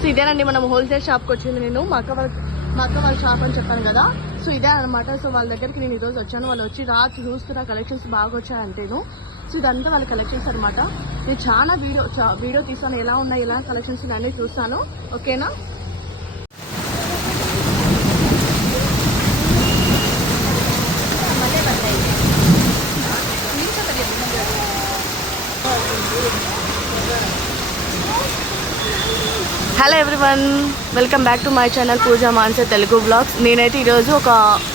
So ఇదేనండి మనం wholesale షాప్కి వచ్చింది. నేను మా అక్క వాళ్ళ షాప్ అని చెప్పాను కదా. సో ఇదే అనమాట. సో వాళ్ళ దగ్గరికి నేను ఈరోజు వచ్చాను. వాళ్ళు వచ్చి రాత్రి చూస్తున్న కలెక్షన్స్ బాగా వచ్చాయంటేను. సో ఇదంతా వాళ్ళ కలెక్షన్స్ అనమాట. నేను చాలా వీడియో తీస్తాను, ఎలా ఉన్నాయి ఎలా కలెక్షన్స్ అన్నీ చూస్తాను. ఓకేనా? Hello everyone, welcome back to my channel Pooja Manse Telugu blogs. నేనైతే ఈరోజు ఒక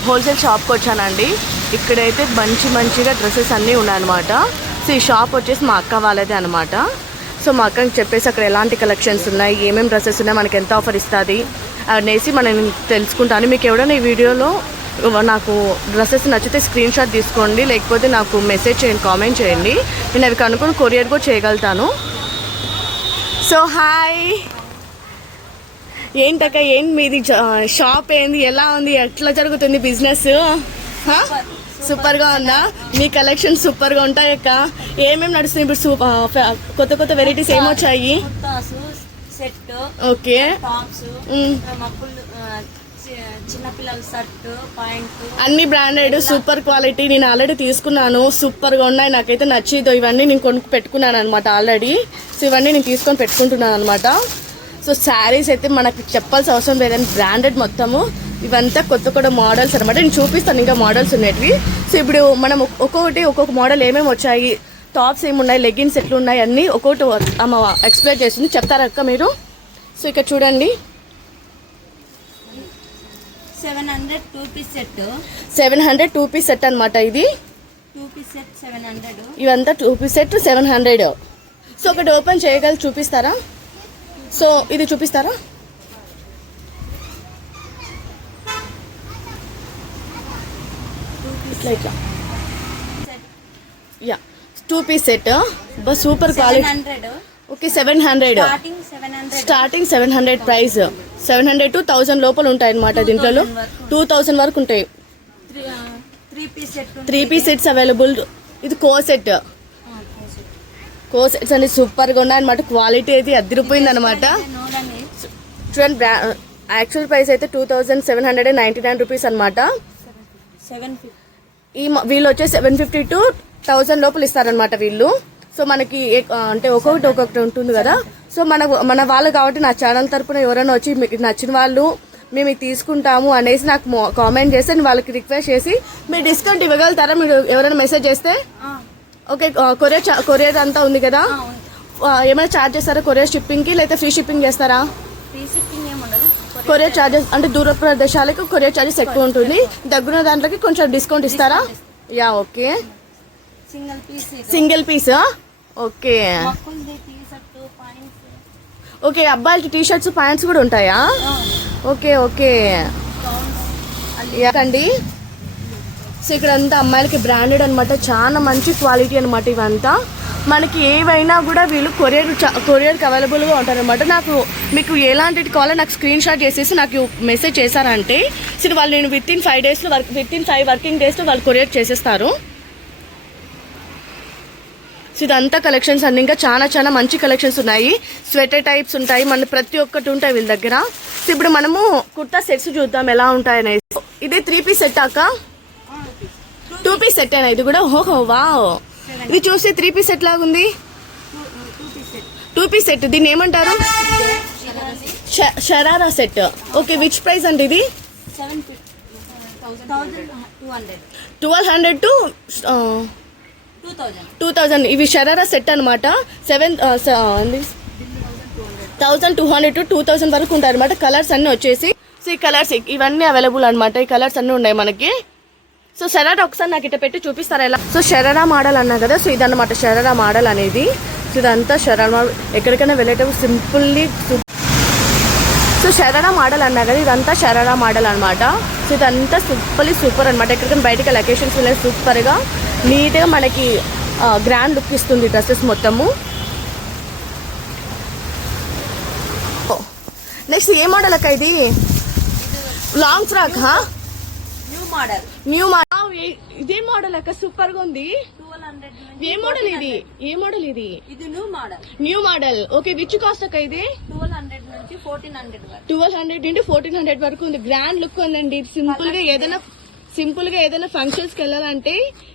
హోల్సేల్ షాప్కి వచ్చానండి. ఇక్కడైతే మంచిగా డ్రెస్సెస్ అన్నీ ఉన్నాయన్నమాట. సో ఈ షాప్ వచ్చేసి మా అక్క వాళ్ళదే అనమాట. సో మా అక్కకి చెప్పేసి అక్కడ ఎలాంటి కలెక్షన్స్ ఉన్నాయి, ఏమేమి డ్రెస్సెస్ ఉన్నాయి, మనకి ఎంత ఆఫర్ ఇస్తుంది అనేసి మనం తెలుసుకుంటాను. మీకు ఎవరైనా ఈ వీడియోలో నాకు డ్రెస్సెస్ నచ్చితే స్క్రీన్ షాట్ తీసుకోండి, లేకపోతే నాకు మెసేజ్ చేయండి, కామెంట్ చేయండి. నేను అవి కనుక్కొని కొరియర్ కూడా చేయగలుగుతాను. సో హాయ్, ఏంటక్క ఏంటి మీది షాప్ ఏంది, ఎలా ఉంది, ఎట్లా జరుగుతుంది బిజినెస్? సూపర్గా ఉందా? మీ కలెక్షన్ సూపర్గా ఉంటాయి అక్క. ఏమేమి నడుస్తుంది ఇప్పుడు? కొత్త వెరైటీస్ ఏమొచ్చాయి? ఓకే, అన్ని బ్రాండెడ్ సూపర్ క్వాలిటీ. నేను ఆల్రెడీ తీసుకున్నాను, సూపర్గా ఉన్నాయి, నాకైతే నచ్చిదో. ఇవన్నీ నేను కొనుక్కు పెట్టుకున్నాను అనమాట ఆల్రెడీ. సో ఇవన్నీ నేను తీసుకొని పెట్టుకుంటున్నాను అనమాట. సో శారీస్ అయితే మనకు చెప్పాల్సిన అవసరం లేదని బ్రాండెడ్ మొత్తము. ఇవంతా కొత్త మోడల్స్ అనమాట. నేను చూపిస్తాను ఇంకా మోడల్స్ ఉన్నవి. సో ఇప్పుడు మనం ఒక్కొక్క మోడల్ ఏమేమి వచ్చాయి, టాప్స్ ఏమున్నాయి, లెగ్గిన్స్ ఎట్లు ఉన్నాయి అన్నీ ఒక్కొక్కటి ఆమె ఎక్స్ప్లెయిన్ చేస్తుంది. చెప్తారా అక్క మీరు? సో ఇక్కడ చూడండి, 700 2-piece సెట్, 700 2-piece సెట్ అనమాట. ఇది 2-piece సెట్ 700. ఇవంతా 2-piece సెట్ 700. సో ఒకటి ఓపెన్ చేయగలి చూపిస్తారా? సో ఇది చూపిస్తారా? ఇట్లా yeah, 2-piece set super quality. Okay, 700 starting 700 price. 700 to 1000 లోపల ఉంటాయి అనమాట. దీంట్లో 2000 వరకు ఉంటాయి. 3-piece sets available. ఇది కో సెట్స్ అన్ని సూపర్గా ఉన్నాయి అనమాట. క్వాలిటీ అయితే అదిరిపోయింది అనమాట. చూడండి, యాక్చువల్ ప్రైస్ అయితే 2799 రూపీస్ అనమాట. వీళ్ళు వచ్చే 750 to 1000 లోపల ఇస్తారనమాట వీళ్ళు. సో మనకి అంటే ఒక్కొక్కటి ఉంటుంది కదా. సో మన వాళ్ళు కాబట్టి నా ఛానల్ తరపున ఎవరైనా వచ్చి మీకు నచ్చిన వాళ్ళు మేము తీసుకుంటాము అనేసి నాకు కామెంట్ చేస్తే నేను వాళ్ళకి రిక్వెస్ట్ చేసి మీరు డిస్కౌంట్ ఇవ్వగలుగుతారా? మీరు ఎవరైనా మెసేజ్ చేస్తే? ఓకే, కొరియర్ అంతా ఉంది కదా, ఏమైనా ఛార్జ్ చేస్తారా కొరియర్ షిప్పింగ్కి, లేకపోతే ఫ్రీ షిప్పింగ్ చేస్తారా? కొరియర్ ఛార్జెస్ అంటే దూర ప్రదేశాలకు కొరియర్ ఛార్జెస్ ఎక్కువ ఉంటుంది, దగ్గర దాంట్లోకి కొంచెం డిస్కౌంట్ ఇస్తారా? Yeah, okay. Single piece. Okay okay, అబ్బాయిలకి టీ షర్ట్స్ ప్యాంట్స్ కూడా ఉంటాయా? ఓకే అండి. సో ఇక్కడ అంతా అమ్మాయిలకి బ్రాండెడ్ అనమాట, చాలా మంచి క్వాలిటీ అనమాట. ఇవంతా మనకి ఏవైనా కూడా వీళ్ళు కొరియర్కి అవైలబుల్గా ఉంటారనమాట. మీకు ఎలాంటిది కావాలో నాకు స్క్రీన్ షాట్ చేసేసి నాకు మెసేజ్ చేశారంటే సో వాళ్ళు నేను విత్ ఇన్ 5 వర్కింగ్ డేస్లో వాళ్ళు కొరియర్ చేసేస్తారు. సో ఇదంతా కలెక్షన్స్ అన్ని ఇంకా చాలా మంచి కలెక్షన్స్ ఉన్నాయి. స్వెటర్ టైప్స్ ఉంటాయి, మన ప్రతి ఒక్కటి ఉంటాయి వీళ్ళ దగ్గర. సో ఇప్పుడు మనము కుర్తా సెట్స్ చూద్దాం ఎలా ఉంటాయనేసి. ఇది 3-piece సెట్ అక్క, 2-piece సెట్ అయినా ఇది కూడా? ఓహో వావ్, ఇది చూస్తే 3-piece సెట్ లాగా ఉంది. 2-piece సెట్, దీన్ని ఏమంటారు? Sharara set. Okay, which price అంటే ఇది? 1200 to 2000. ఇవి షరారా సెట్ అనమాట. 1200 to 2000 వరకు ఉంటాయి అనమాట. కలర్స్ అన్ని వచ్చేసి సో ఈ కలర్స్ ఇవన్నీ అవైలబుల్ అనమాట. ఈ కలర్స్ అన్నీ ఉన్నాయి మనకి. సో షరారా ఒకసారి నాకు ఇట్లా పెట్టి చూపిస్తారా ఎలా? సో షరారా మోడల్ అన్నా కదా, సో ఇదన్నమాట షరారా మోడల్ అనేది. సో ఇదంతా షరారా మోడల్, ఎక్కడికైనా వెళ్ళేటప్పుడు సింపుల్లీ. సో షరారా మోడల్ అన్నా కదా, ఇదంతా షరారా మోడల్ అనమాట. సో ఇదంతా సూపర్ అనమాట. ఎక్కడికైనా బయటకి లొకేషన్స్ వెళ్ళే సూపర్గా నీట్గా మనకి గ్రాండ్ లుక్ ఇస్తుంది డ్రెస్సెస్ మొత్తము. నెక్స్ట్ ఏ మోడల్ అక్క ఇది? Long frock. New model. ఇదే మోడల్ అక్క, సూపర్ గా ఉంది. ఏ మోడల్ ఇది? ఇది new model. New model. Okay, which cost అక్క ఇది? 1200 నుంచి 1400 వరకు. 1200 నుండి 1400 వరకు ఉంది. గ్రాండ్ లుక్ ఉందండి. సింపుల్ గా ఏదైనా ఫంక్షన్స్ కి వెళ్ళాలంటే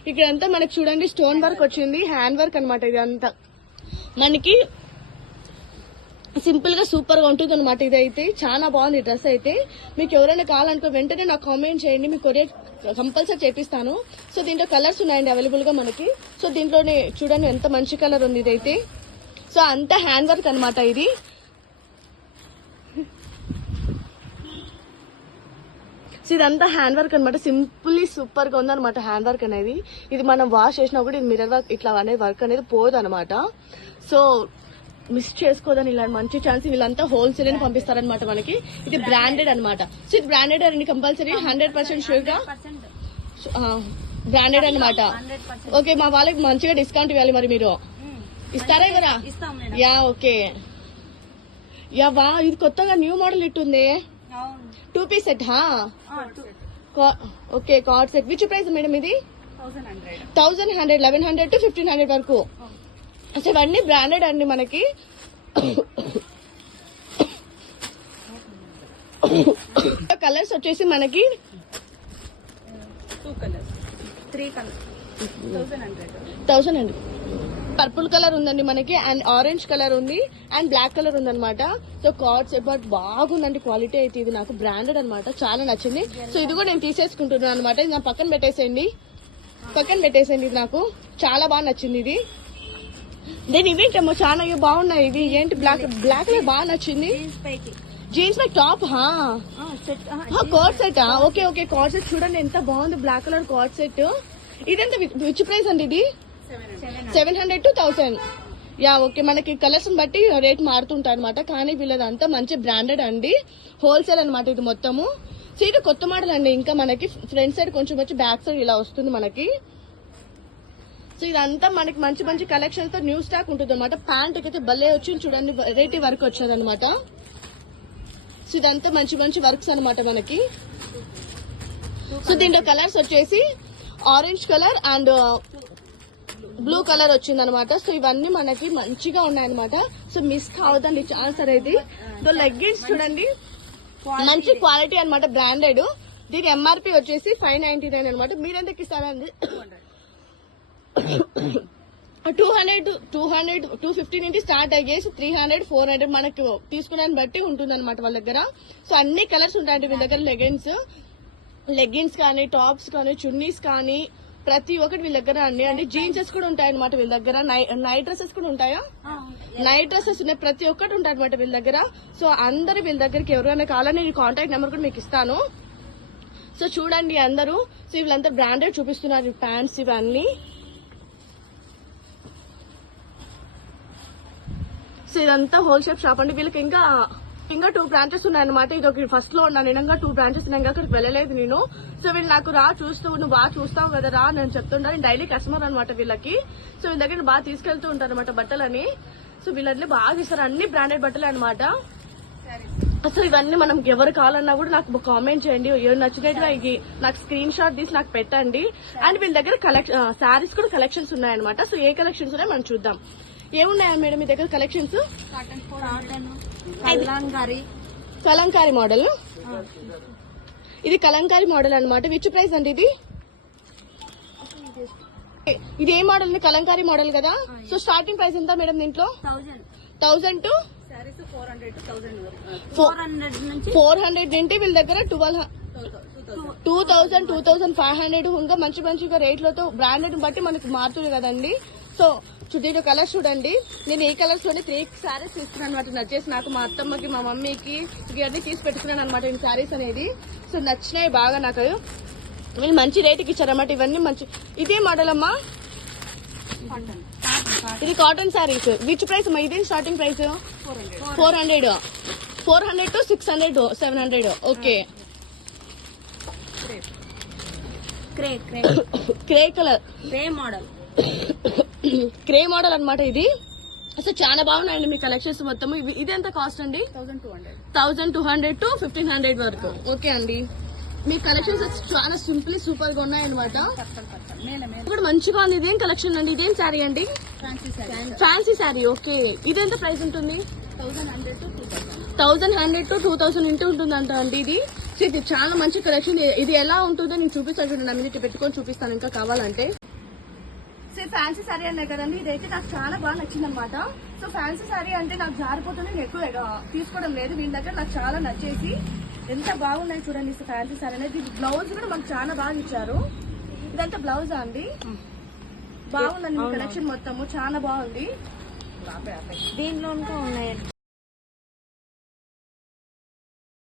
ఇక్కడ అంతా మనకి చూడండి స్టోన్ వర్క్ వచ్చింది, హ్యాండ్ వర్క్ అనమాట. ఇది అంతా మనకి సింపుల్ గా సూపర్ గా ఉంటుంది అనమాట. ఇదైతే చాలా బాగుంది డ్రెస్ అయితే. మీకు ఎవరైనా కావాలనుకో వెంటనే నాకు కామెంట్ చేయండి, మీకు కొరియర్ కంపల్సరీ చేపిస్తాను. సో దీంట్లో కలర్స్ ఉన్నాయండి అవైలబుల్ గా మనకి. సో దీంట్లోనే చూడండి ఎంత మంచి కలర్ ఉంది ఇదైతే. సో అంతా హ్యాండ్ వర్క్ అనమాట ఇది. సో ఇదంతా హ్యాండ్ వర్క్ అనమాట. సింపుల్లీ సూపర్ గా ఉందన్నమాట హ్యాండ్ వర్క్ అనేది. ఇది మనం వాష్ చేసినా కూడా ఇది మిర్రర్ వర్క్ ఇట్లా అనేది వర్క్ అనేది పోదు అనమాట. సో మిస్ చేసుకోదని ఇలాంటి మంచి ఛాన్స్. వీళ్ళంతా హోల్సేల్ అని పంపిస్తారనమాట మనకి. ఇది బ్రాండెడ్ అనమాట. సో ఇది బ్రాండెడ్ అండి కంపల్సరీ 100% షూర్ గా బ్రాండెడ్ అనమాట. ఓకే, మా వాళ్ళకి మంచిగా డిస్కౌంట్ ఇవ్వాలి. మరి మీరు ఇస్తారా ఇవ్వరా? Yeah okay. యా వా, ఇది కొత్తగా న్యూ మోడల్ ఇట్టుంది. 2 piece set. Okay, co-ord set. Which price madam ఇది? 1100, 1100 to 1500 వరకు. అసలు ఇవన్నీ బ్రాండెడ్ అండి మనకి. కలర్స్ వచ్చేసి మనకి 3 కలర్స్ 1100. పర్పుల్ కలర్ ఉందండి మనకి, అండ్ ఆరెంజ్ కలర్ ఉంది, అండ్ బ్లాక్ కలర్ ఉందన్నమాట. సో కార్డ్స్ బట్ బాగుందండి క్వాలిటీ అయితే. ఇది నాకు బ్రాండెడ్ అనమాట, చాలా నచ్చింది. సో ఇది కూడా నేను తీసేసుకుంటున్నాను అనమాట. ఇది నా పక్కన పెట్టేసేయండి. ఇది నాకు చాలా బాగా నచ్చింది. ఇది నేను ఇవేంటమ్మో చాలా బాగున్నాయి. ఇవి ఏంటి బ్లాక్ బాగా నచ్చింది. జీన్స్ పై top co-ord set. Okay okay, co-ord set చూడండి ఎంత బాగుంది. Black colour co-ord set. ఇదెంత విచ్ ప్రైస్ అండి ఇది? 700 to 1000. యా ఓకే, మనకి కలర్స్ బట్టి రేట్ మారుతుంటాయి అనమాట. కానీ వీళ్ళదంతా మంచి బ్రాండెడ్ అండి, హోల్సేల్ అనమాట ఇది మొత్తము. సో ఇది కొత్త మోడల్ అండి. ఇంకా మనకి ఫ్రంట్ సైడ్ కొంచెం వచ్చి బ్యాక్ సైడ్ ఇలా వస్తుంది మనకి. సో ఇదంతా మనకి మంచి మంచి కలెక్షన్స్ తో న్యూ స్టాక్ ఉంటుంది అనమాట. ప్యాంట్ అయితే భలే వచ్చింది చూడండి, వెరైటీ వర్క్ వచ్చేది అనమాట. సో ఇదంతా మంచి మంచి వర్క్స్ అనమాట మనకి. సో దీంట్లో కలర్స్ వచ్చేసి orange colour and blue colour వచ్చింది అనమాట. సో ఇవన్నీ మనకి మంచిగా ఉన్నాయన్నమాట. సో మిస్ కావద్దండి ఛాన్స్ అనేది. లెగ్గిన్స్ చూడండి మంచి క్వాలిటీ అనమాట, బ్రాండెడ్. దీని ఎంఆర్పి వచ్చేసి 599 అనమాట. మీరెంతకి ఇస్తారండి? 200, 250 నుండి స్టార్ట్ అయ్యేసి 300, 400 మనకు తీసుకున్నాన్ని బట్టి ఉంటుంది అనమాట వాళ్ళ దగ్గర. సో అన్ని కలర్స్ ఉంటాయండి వీళ్ళ దగ్గర. లెగ్గిన్స్ కానీ, టాప్స్ కానీ, చున్నీస్ కానీ ప్రతి ఒక్కటి వీళ్ళ దగ్గర అండి. జీన్సెస్ కూడా ఉంటాయి అనమాట వీళ్ళ దగ్గర. నైట్ డ్రెస్సెస్ కూడా ఉంటాయా? నైట్ డ్రెస్సెస్ ఉన్నాయి, ప్రతి ఒక్కటి ఉంటాయి అనమాట వీళ్ళ దగ్గర. సో అందరు వీళ్ళ దగ్గరికి ఎవరైనా కావాలని నేను కాంటాక్ట్ నెంబర్ కూడా మీకు ఇస్తాను. సో చూడండి అందరూ. సో వీళ్ళంతా బ్రాండెడ్ చూపిస్తున్నారు ప్యాంట్స్ ఇవన్నీ. సో ఇదంతా హోల్సేల్ షాప్ అండి. వీళ్ళకి ఇంకా 2 బ్రాంచెస్ ఉన్నాయన్నమాట. ఇది ఒక ఫస్ట్ లో ఉన్నాను, నేను 2 బ్రాంచెస్ ఉన్నాయి, అక్కడికి వెళ్ళలేదు నేను. సో వీళ్ళు నాకు నువ్వు బాగా చూస్తావు కదా రా నేను చెప్తుంటా. నేను డైలీ కస్టమర్ అనమాట వీళ్ళకి. సో వీళ్ళ దగ్గర బాగా తీసుకెళ్తూ ఉంటారు అనమాట బట్టలని. సో వీళ్ళని బాగా ఇస్తారు, అన్ని బ్రాండెడ్ బట్టలే అనమాట. అసలు ఇవన్నీ మనం ఎవరు కావాలన్నా కూడా నాకు కామెంట్ చేయండి. ఎవరు నచ్చినట్టుగా ఇది నాకు స్క్రీన్ షాట్ తీసి నాకు పెట్టండి. అండ్ వీళ్ళ దగ్గర శారీస్ కూడా కలెక్షన్స్ ఉన్నాయన్నమాట. సో ఏ కలెక్షన్స్ ఉన్నాయో మనం చూద్దాం. ఏమున్నాయా మేడం మీ దగ్గర కలెక్షన్స్? కలంకారీ మోడల్. ఇది కలంకారీ మోడల్ అనమాట. విచ్ ప్రైస్ అండి ఇది? ఇది ఏ మోడల్? కలంకారీ మోడల్ కదా. సో స్టార్టింగ్ ప్రైస్ ఎంత మేడం దీంట్లో? 1000 to 400 నుండి వీళ్ళ దగ్గర 2000, 2500 ఇంకా మంచి మంచిగా రేట్లతో బ్రాండెడ్ బట్టి మనకి మారుతుంది కదండి. సో దీంట్లో కలర్స్ చూడండి. నేను ఈ కలర్స్ లోనే 3 శారీస్ తీసుకున్నాను అనమాట. నచ్చేసి నాకు మా అత్తమ్మకి, మా మమ్మీకి ఇవన్నీ తీసి పెట్టుకున్నాను అనమాట ఈ శారీస్ అనేది. సో నచ్చినాయి బాగా నాకు. వీళ్ళు మంచి రేటుకి ఇచ్చారన్నమాట ఇవన్నీ మంచి. ఇదే మోడల్ అమ్మా, ఇది కాటన్ శారీస్. విచ్ ప్రైస్ అమ్మా? ఇదే starting price 400 to 600, 700. Okay. Grey colour, grey model అనమాట ఇది. అసలు చాలా బాగున్నాయండి మీ కలెక్షన్స్ మొత్తం. ఇది ఎంత కాస్ట్ అండి? 1200 to 1500 వరకు. ఓకే అండి, మీ కలెక్షన్స్ చాలా సింపుల్ సూపర్ గా ఉన్నాయన్నమాట. ఇప్పుడు మంచిగా ఉంది. ఇదేం కలెక్షన్ అండి? ఇదేం శారీ అండి? ఫ్యాన్సీ శారీ. ఓకే, ఇదెంత ప్రైస్ ఉంటుంది? 1100 to 2000 ఇంటూ ఉంటుందంట అండి ఇది. సో ఇది చాలా మంచి కలెక్షన్. ఇది ఎలా ఉంటుందో నేను చూపిస్తాను చూడండి. నా మీద పెట్టుకొని చూపిస్తాను ఇంకా కావాలంటే. సో ఫ్యాన్సీ సారీ అన్నాయి కదండి, ఇదైతే నాకు చాలా బాగా నచ్చింది అనమాట. సో ఫ్యాన్సీ సారీ అంటే నాకు జారిపోతుంది, నేను ఎక్కువ తీసుకోవడం లేదు. వీళ్ళ దగ్గర నాకు చాలా నచ్చేసి ఎంత బాగున్నాయి చూడండి. సో ఫ్యాన్సీ సారీ అనేది బ్లౌజ్ కూడా మాకు చాలా బాగా ఇచ్చారు. ఇదంతా బ్లౌజా అండి? బాగుందండి మీ కలెక్షన్ మొత్తము చాలా బాగుంది. దీంట్లో ఇంకా ఉన్నాయి